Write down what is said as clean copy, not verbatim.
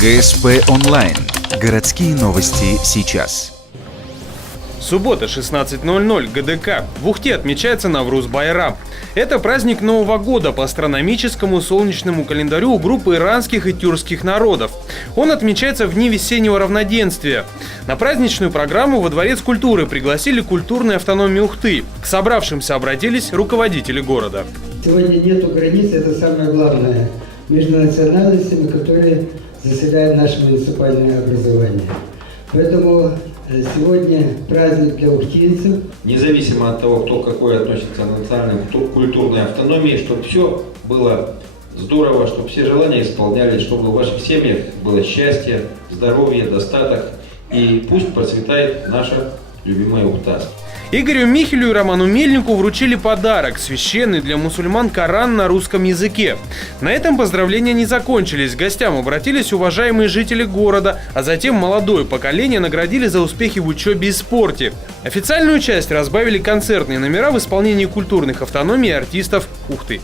ГСП онлайн. Городские новости сейчас. Суббота, 16:00, ГДК. В Ухте отмечается Навруз-Байрам. Это праздник Нового года по астрономическому солнечному календарю у группы иранских и тюркских народов. Он отмечается в дни весеннего равноденствия. На праздничную программу во Дворец культуры пригласили культурные автономии Ухты. К собравшимся обратились руководители города. Сегодня нету границ, это самое главное, между национальностями, которые заселяют наше муниципальное образование. Поэтому сегодня праздник для ухтинцев. Независимо от того, кто какой относится к национальной культурной автономии, чтобы все было здорово, чтобы все желания исполнялись, чтобы в ваших семьях было счастье, здоровье, достаток. И пусть процветает наша любимая Ухта. Игорю Михелю и Роману Мельнику вручили подарок – священный для мусульман Коран на русском языке. На этом поздравления не закончились. К гостям обратились уважаемые жители города, а затем молодое поколение наградили за успехи в учебе и спорте. Официальную часть разбавили концертные номера в исполнении культурных автономий и артистов Ухты.